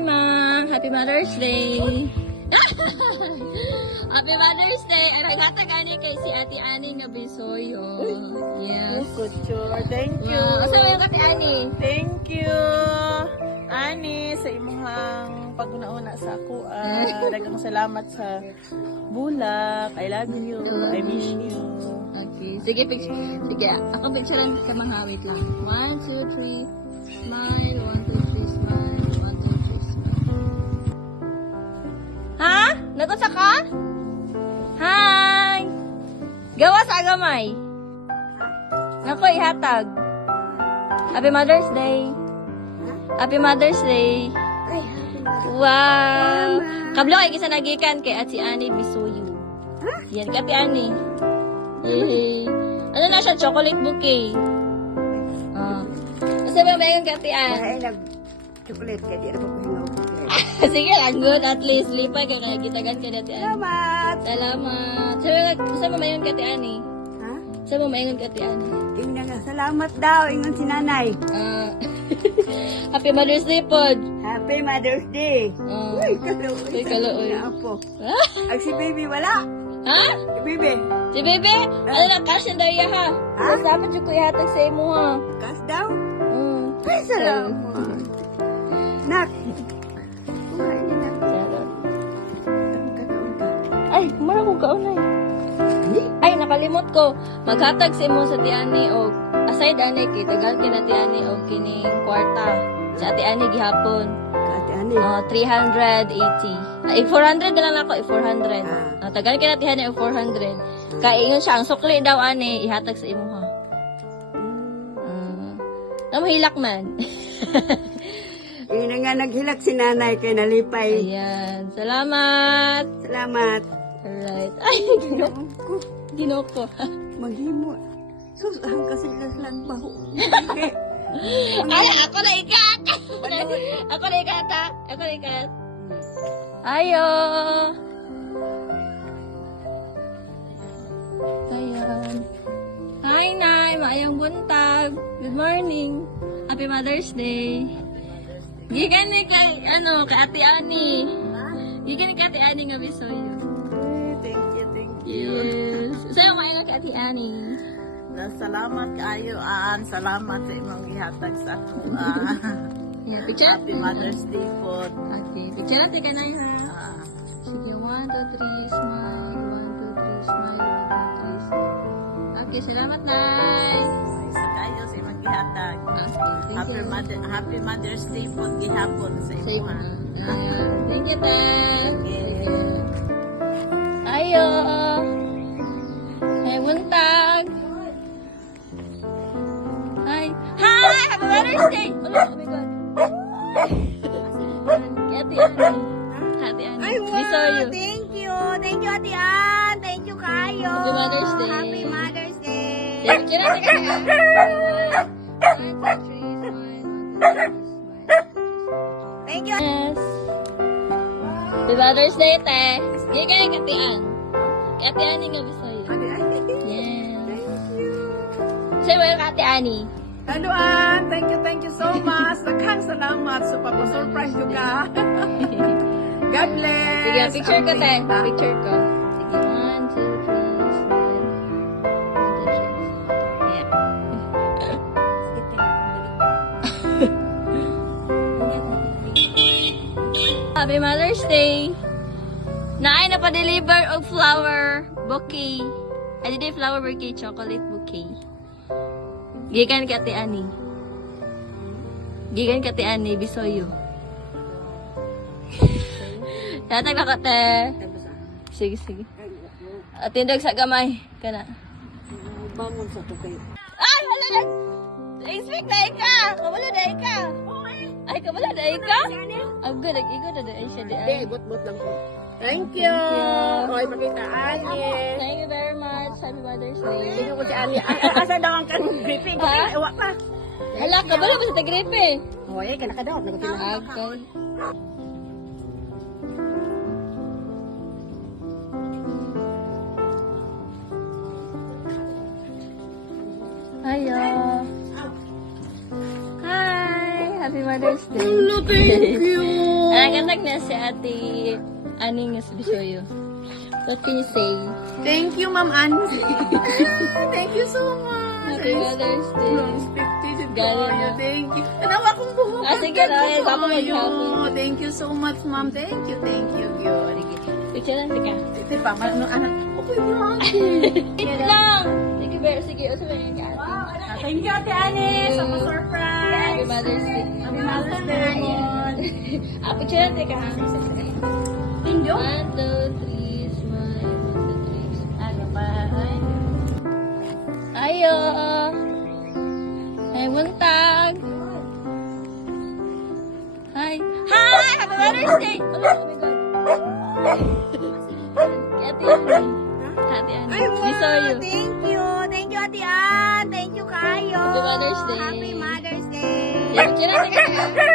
Hi, Ma. Happy Mother's Day. Happy Mother's Day. Ay, naghatag ani kay si Ate Ani nga Bisoyo. Yes. Good sure. Thank you. Wow. Asa may Ate Ani? Thank you. Ani, sa imong paguna-una sa ako. Daghang salamat sa bulak. I love you. I miss you. Okay. Sige, picture. Sige, ako picturean ka mga wait lang. 1, 2, 3. Smile. 1, 2, 3. Smile. 1, 2, 3. Smile. Ha? Nagusa ka? Hi! Gawa sa agamay. Nako, ihatag. Happy Mother's Day. Happy Mother's Day. Wow! Kablo kay kisa nagikan kay Ate Ani Bisuyo. Yan, Ate Ani. Yay. Ano na siya? Chocolate bouquet. Kasi ba mayroon ka, Ate Ani? Ay, nag-chocolate ka, di na pa ko hingaw. Sige lang, good. At least, lipay ka na. Gitagan ka na, Ate Ani. Salamat! Salamat. Saan mo mayroon ka, Ate Ani? Ha? Saan mo mayroon ka, Ate Ani? Tingnan nga, salamat daw, ingon si nanay. Happy Mother's Day, Pod. Happy Mother's Day. Uy, Uy, kaluoy. Apo. Ang si baby wala. Ha? Si baby. Si Bebe? Ano na, cash and daya, ha? Ha? Dapat yung kuyahatag sa imo, ha? Kas daw. Mm. Ay, salamat. Nak. Kumain niya nak. Charot. Ang kakaon ka. Ay, kumara kong kaunay. Ay, nakalimot ko. Maghatag sa imo sa Tiani o aside ani kay tagal kina Tiani o kining kwarta. Sa Ate Ani gihapon. Kati ani. 380. Ay, 400 na lang ako, 400. Tagal kina Tiani o 400. Kaya ingon siya, ang sukli daw ani, ihatag sa imo ha. Namahilak man. Ina nga naghilak si nanay kay nalipay. Ayan. Salamat. Salamat. Alright. Ay, ginoko. Maghimo. Sus, ang kasilaslan baho. Ay, ako na ikat! Ako na ikat, ha? Ako na ikat. Ayo! Ayan. Hi, Nay! Maayong buntag. Good morning. Happy Mother's Day. Gigan ni kay, kay Ate Ani. Gigan ni kay Ate Ani nga Bisoyo. Thank you. Yes. Sa'yo, maayong kay Ate Ani. Salamat kayo, salamat sa imong gihatag sa ako. Yeah, picture. Happy Mother's Day po. Okay, picture natin ka na yun, ha? Sige, 1, 2, 3, smile. 1, 2, 3, smile. 1, 2, 3, smile. Okay, salamat, Nay. Sa kayo sa imong gihatag. Okay, thank you. Happy Mother's Day po gihapon sa Sa iyo, imong. Ayan. Thank you, Tay. Okay. Ayo. Ay, buntag. Hi. Hi! Happy Mother's Day! Oh my God. Ate Ani. Ate Ani. Ay, wow! We saw you. Thank you! Thank you, Ate Ann! Thank you, kayo! Happy Mother's Day. Happy Mother's Day! Picture natin ka na. 1, 2, 3, smile. 1, 2, 3, smile. Thank you! Yes. Happy Mother's Day, te. Sige kayo, Ate Ann. Ate Ani nga ba sa'yo? Ate Ann! Yes. Thank you! Sa'yo mo yung Ate Ani. Hello, Ann. Thank you so much. Daghang salamat sa papa-surprise ko ka. God bless. Sige, picture ko, te. Ah. Picture ko. Sige, 1, 2, 3, smile. 1, 2, 3. Yeah. Happy Mother's Day. Naay na pa-deliver og flower bouquet. Ay, di flower bouquet, chocolate bouquet. Gikan ka Ate Ani. Gikan ka Ate Ani, Bisoyo. Tatag na ka, te. Sige, sige. At tindog sa gamay. Kana. Bangon sa tukay. Ay, wala na! Expect na ika! Kabala na ika! Ay, kabala na ika? Ang good, nag-igo na doon siya di ay. Bot-bot lang po. Thank you. you. Oy, makita, Ani. Thank you very much. Happy Mother's Day. Sino ko si Ani? Asa daw ang kanong briefing? Ha? Iwa pa. Hala, kabala ba sa tagripe? Oy, kanakadaot. Okay. Hiya. Hi. Happy Mother's Day. Thank you. Nakakanag na si Ate Aning Bisoyo. What can you say? Thank you, Ma'am Anne. Thank you so much. Happy Mother's Day. Rose 50 to Galing na. Thank you. Tanawa akong buhok. Ah, sige na. Thank you, Baka Mayo. maghapon. Thank you so much, Ma'am. Thank you. Gyori. Picture lang, tika. Ito pa, ano, anak. Okay, brother. Wait lang! Sige, Bear. Sige, uso ba yun ka Ate? Thank you, Ate Annie, sa Happy surprise. Mother's Day. Happy Mother's Day. Ah, picture lang, tika. Thank you. 1, 2, 3, smile. 1, 2, 3, Ano pa? Ayo! Ay, buntag! Hi! Hi! Happy Mother's Day! Oh my God! Ate Annie. Ate Annie. Ay, wow. We saw you. Thank you. Thank you, Ate Ann. Thank you, Kayo. Happy Mother's Day. Happy Mother's Day. Picture lang, tika.